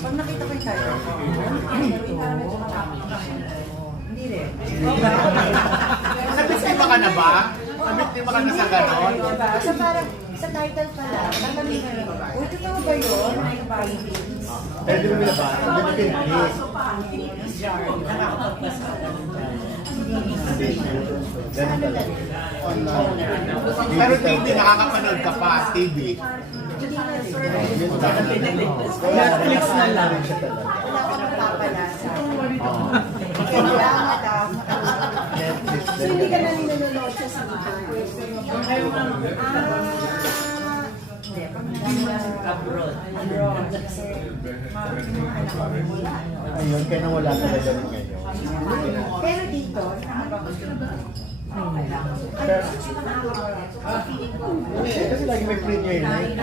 Pag nakita ko yung title, hindi rin. Nabiktima ka na ba? Nabiktima ka na sa ganon? Diba? So parang sa title pa lang, nakamit na rin. Uy, totoo ba yun? Pwede mo nila ba? Ang depende. Pero TV, nakakapanood ka pa, TV. Netflix na lang. Wala akong napapalasa. Kailangan lang. So hindi ka na nanonood sa hindi. Abroad. Kasi yung mga anak ko wala. Ayun, kaya nawala talaga rin ngayon. Pero dito, Kasi lagi may premiere night.